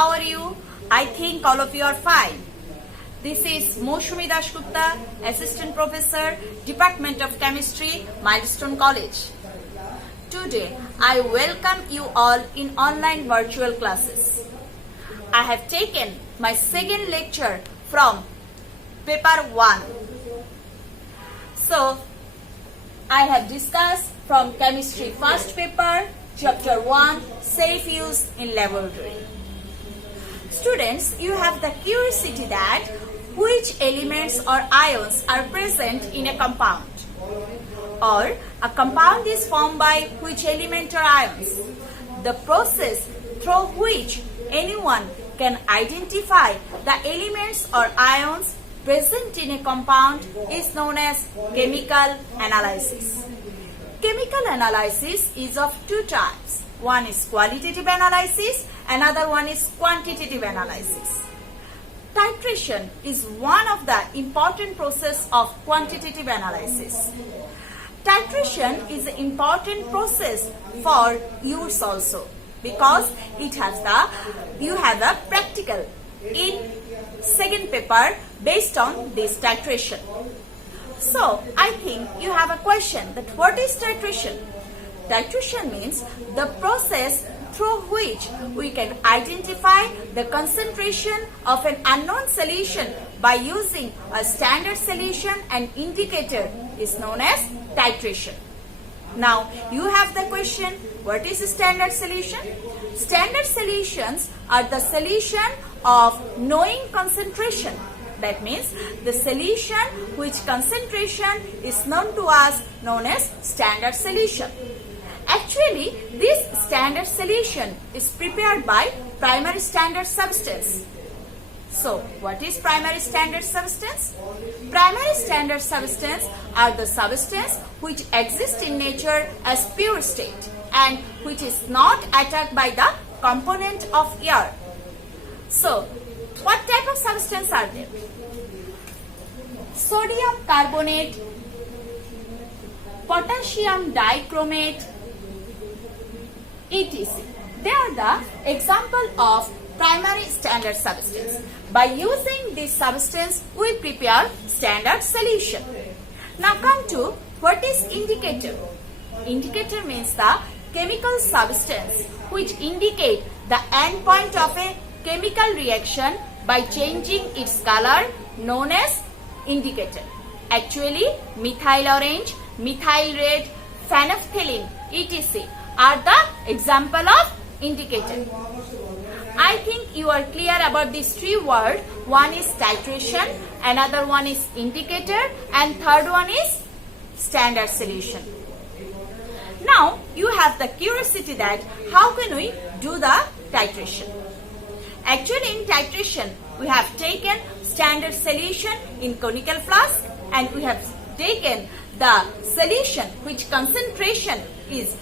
how are you? I think all of you are fine. This is Moshumi Dashgupta, Assistant Professor, Department of Chemistry, Milestone College. Today, I welcome you all in online virtual classes. I have taken my second lecture from paper 1. So, I have discussed from chemistry first paper, chapter 1, safe use in laboratory. Students, you have the curiosity that which elements or ions are present in a compound, or a compound is formed by which element or ions. The process through which anyone can identify the elements or ions present in a compound is known as chemical analysis. Chemical analysis is of two types. One is qualitative analysis, another one is quantitative analysis. Titration is one of the important process of quantitative analysis. Titration is an important process for use also because you have the practical in second paper based on this titration. So, I think you have a question that what is titration? Titration means the process through which we can identify the concentration of an unknown solution by using a standard solution and indicator is known as titration. Now, you have the question, what is a standard solution? Standard solutions are the solution of knowing concentration. That means the solution which concentration is known to us known as standard solution. Actually, this standard solution is prepared by primary standard substance. So, what is primary standard substance? Primary standard substance are the substance which exist in nature as pure state and which is not attacked by the component of air. So, what type of substance are there? Sodium carbonate, potassium dichromate, etc. They are the example of primary standard substance. By using this substance, we prepare standard solution. Now come to what is indicator. Indicator means the chemical substance which indicate the end point of a chemical reaction by changing its color known as indicator. Actually, methyl orange, methyl red, phenolphthalein, etc. are the example of indicator. I think you are clear about these three words. One is titration, another one is indicator, and third one is standard solution. Now, you have the curiosity that how can we do the titration? Actually, in titration, we have taken standard solution in conical flask and we have taken the solution which concentration is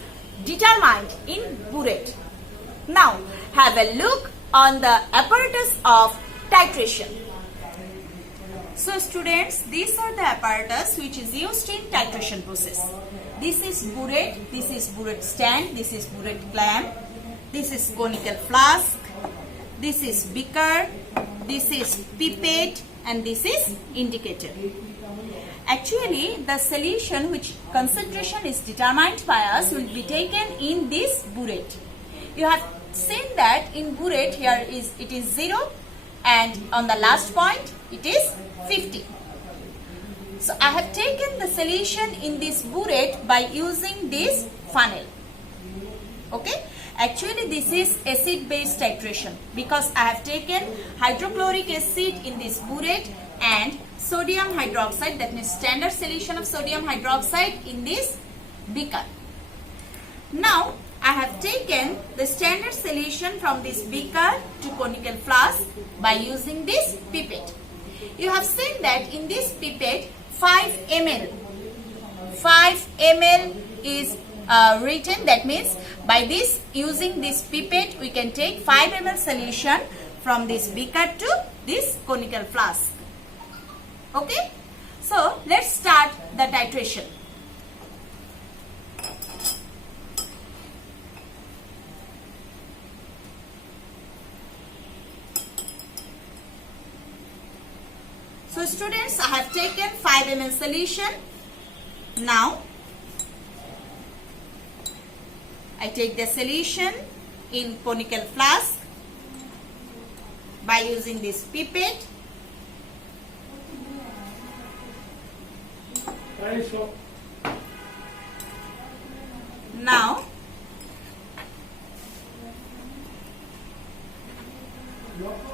determined in burette. Now, have a look on the apparatus of titration. So, students, these are the apparatus which is used in titration process. This is burette, this is burette stand, this is burette clamp, this is conical flask, this is beaker, this is pipette, and this is indicator. Actually, the solution which concentration is determined by us will be taken in this burette. You have seen that in burette here it is 0 and on the last point it is 50. So, I have taken the solution in this burette by using this funnel. Okay. Actually, this is acid-base titration because I have taken hydrochloric acid in this burette and sodium hydroxide, that means standard solution of sodium hydroxide in this beaker. Now, I have taken the standard solution from this beaker to conical flask by using this pipette. You have seen that in this pipette 5 ml is written. That means by this using this pipette we can take 5 ml solution from this beaker to this conical flask. Okay, so let's start the titration. students, I have taken 5 ml solution. Now I take the solution in conical flask by using this pipette. Now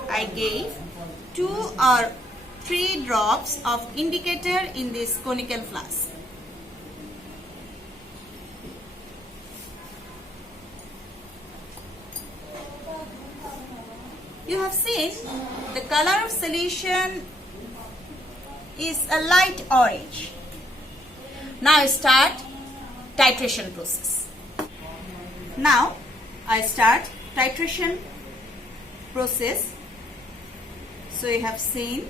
I gave 2 or 3 drops of indicator in this conical flask. You have seen the color of solution is a light orange. Now I start titration process. Now I start titration process. So you have seen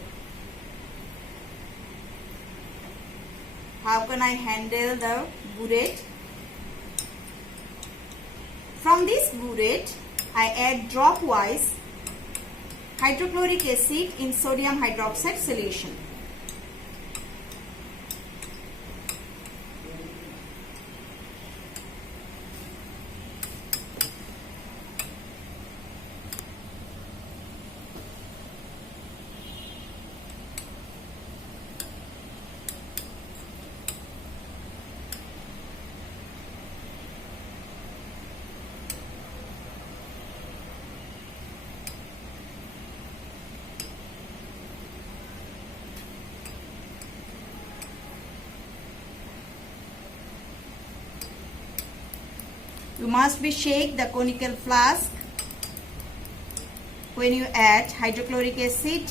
how can I handle the burette. From this burette I add drop wise hydrochloric acid in sodium hydroxide solution. You must be shake the conical flask when you add hydrochloric acid,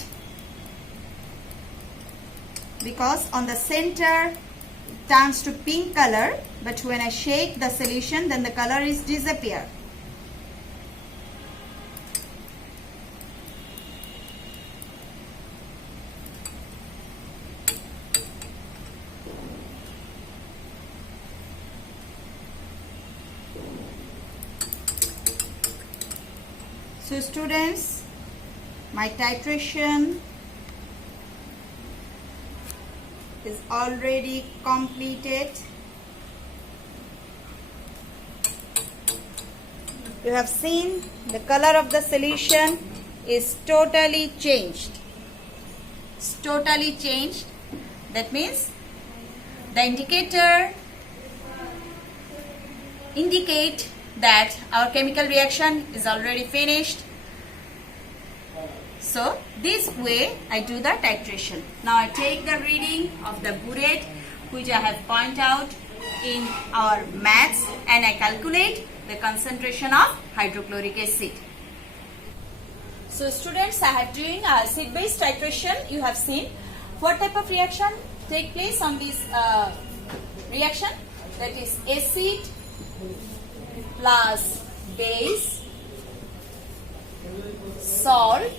because on the center it turns to pink color, but when I shake the solution then the color is disappear. So students, my titration is already completed. You have seen the color of the solution is totally changed. It's totally changed. That means the indicator indicate that our chemical reaction is already finished. So this way I do the titration. Now I take the reading of the burette which I have pointed out in our maths and I calculate the concentration of hydrochloric acid. So students, I have doing acid base titration. You have seen what type of reaction take place on this reaction, that is acid plus base, salt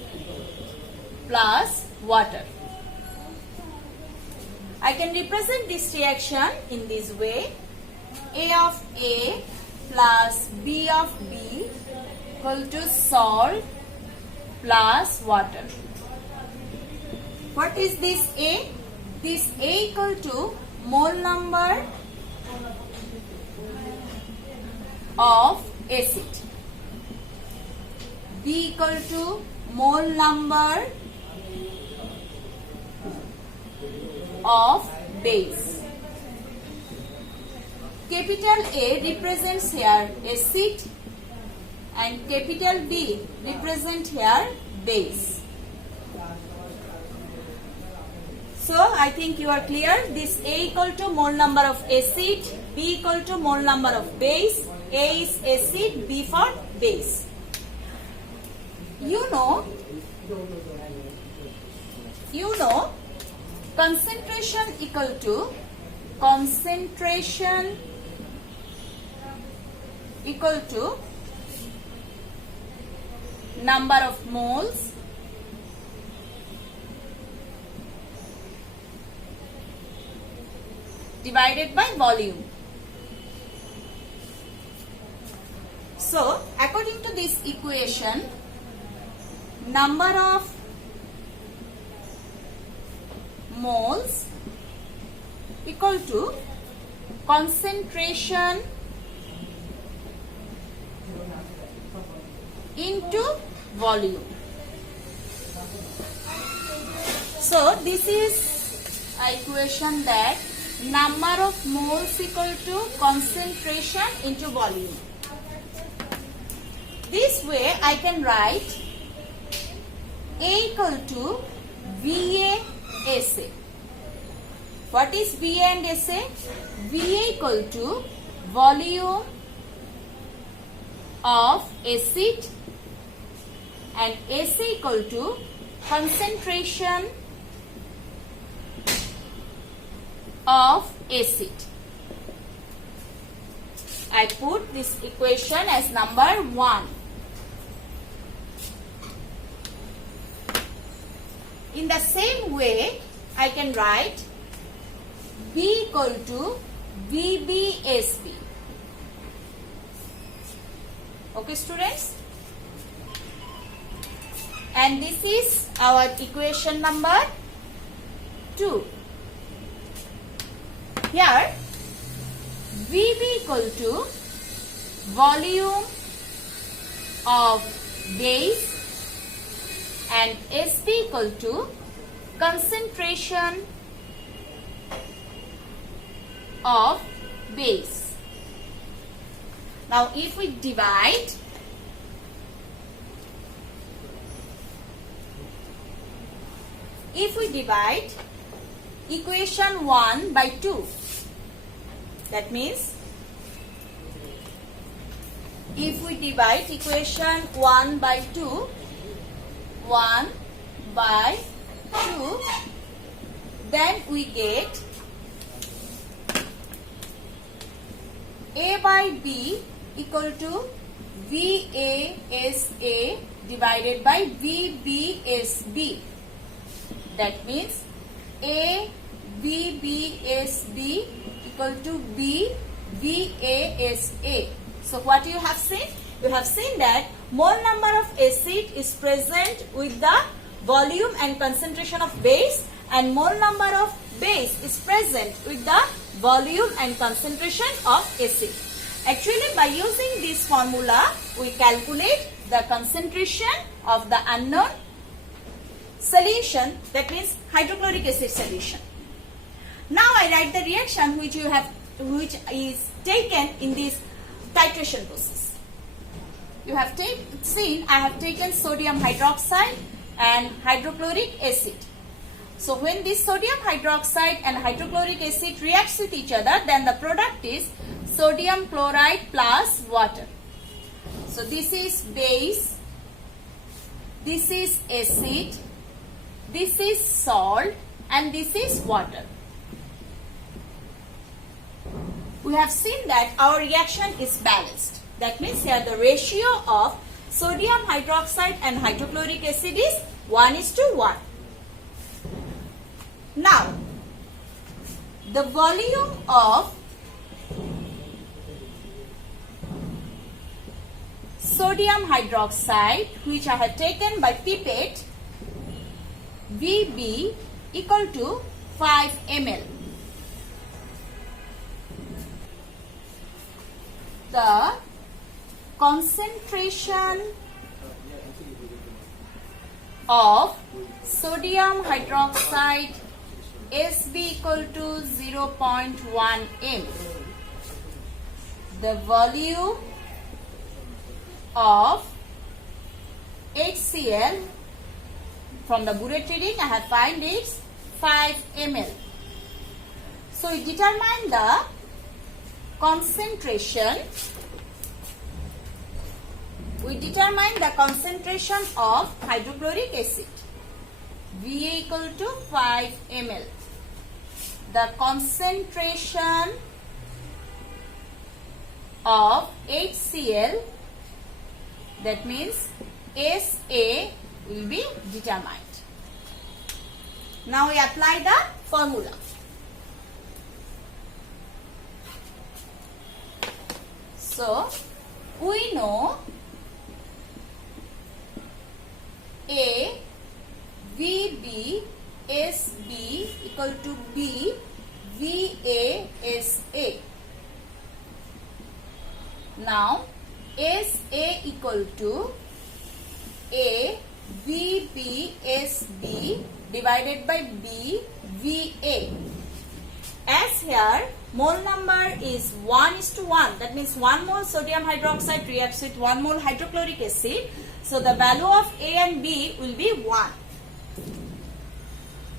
plus water. I can represent this reaction in this way: A of A plus B of B equal to salt plus water. What is this A? This A equal to mole number of acid. B equal to mole number of base. Capital A represents here acid and capital B represent here base. So I think you are clear. This A equal to mole number of acid, B equal to mole number of base. A is acid, B for base. You know concentration equal to number of moles divided by volume. So according to this equation, number of moles equal to concentration into volume. So this is a equation that number of moles equal to concentration into volume. This way I can write A equal to VA SA. What is VA and SA? VA equal to volume of acid and SA equal to concentration of acid. I put this equation as number 1. In the same way, I can write B equal to VBSB. Okay, students? And this is our equation number 2. Here, VB equal to volume of base and SB equal to concentration of base. Now, if we divide, equation 1 by 2, that means if we divide equation 1 by 2, 1 by 2, then we get A by B equal to VASA divided by VBSB. That means A VBSB equal to B VASA. So what you have seen? You have seen that more number of acid is present with the volume and concentration of base, and more number of base is present with the volume and concentration of acid. Actually, by using this formula, we calculate the concentration of the unknown solution, that means hydrochloric acid solution. Now I write the reaction which is taken in this titration process. You have seen I have taken sodium hydroxide and hydrochloric acid. So when this sodium hydroxide and hydrochloric acid reacts with each other, then the product is sodium chloride plus water. So this is base, this is acid, this is salt, and this is water. We have seen that our reaction is balanced. That means here the ratio of sodium hydroxide and hydrochloric acid is 1:1. Now, the volume of sodium hydroxide, which I have taken by pipette, VB equal to 5 ml. The concentration of sodium hydroxide SB equal to 0.1 m. The volume of HCl from the bullet reading I have find it's 5 ml. So we determine the concentration. We determine the concentration of hydrochloric acid. Va equal to 5 ml. The concentration of HCl, that means SA, will be determined. Now we apply the formula. So we know A VB SB equal to B VASA. Now SA equal to A VBSB divided by B VA. As here mole number is 1:1, that means 1 mole sodium hydroxide reacts with 1 mole hydrochloric acid. So the value of A and B will be 1.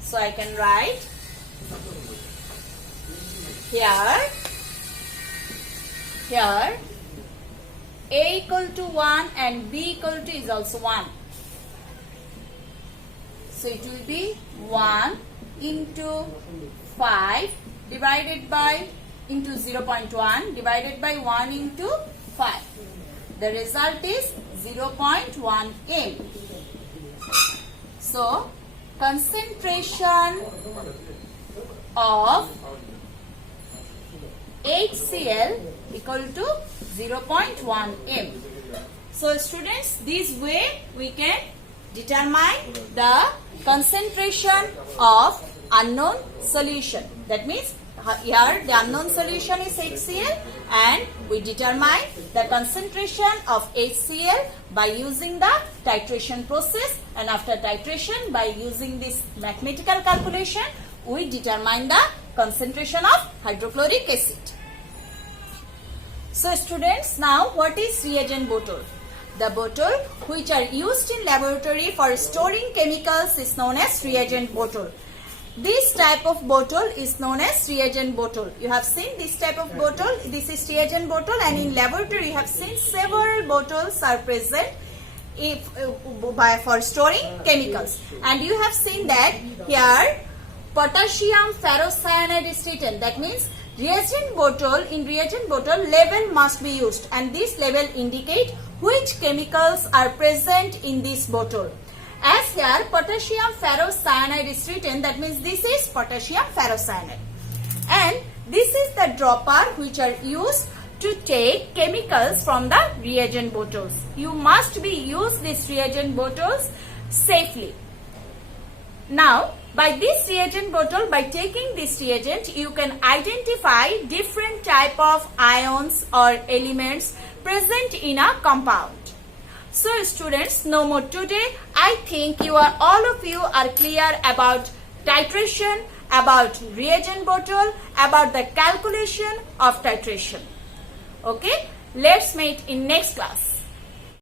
So I can write here A equal to 1 and B equal to is also 1. So it will be 1 into 5 divided by into 0.1 divided by 1 into 5. The result is 0.1 m. So concentration of HCl equal to 0.1 m. So students, this way we can determine the concentration of unknown solution. That means here the unknown solution is HCl and we determine the concentration of HCl by using the titration process, and after titration by using this mathematical calculation we determine the concentration of hydrochloric acid. So students, now what is reagent bottle? The bottle which are used in laboratory for storing chemicals is known as reagent bottle. This type of bottle is known as reagent bottle. You have seen this type of bottle. This is reagent bottle, and in laboratory you have seen several bottles are present for storing chemicals. And you have seen that here potassium ferrocyanide is written. That means reagent bottle, in reagent bottle label must be used, and this label indicate which chemicals are present in this bottle. As here potassium ferrocyanide is written, that means this is potassium ferrocyanide. And this is the dropper which are used to take chemicals from the reagent bottles. You must be use these reagent bottles safely. Now by this reagent bottle, by taking this reagent, you can identify different type of ions or elements present in a compound. So students, no more today. I think all of you are clear about titration, about reagent bottle, about the calculation of titration. Okay, let's meet in next class.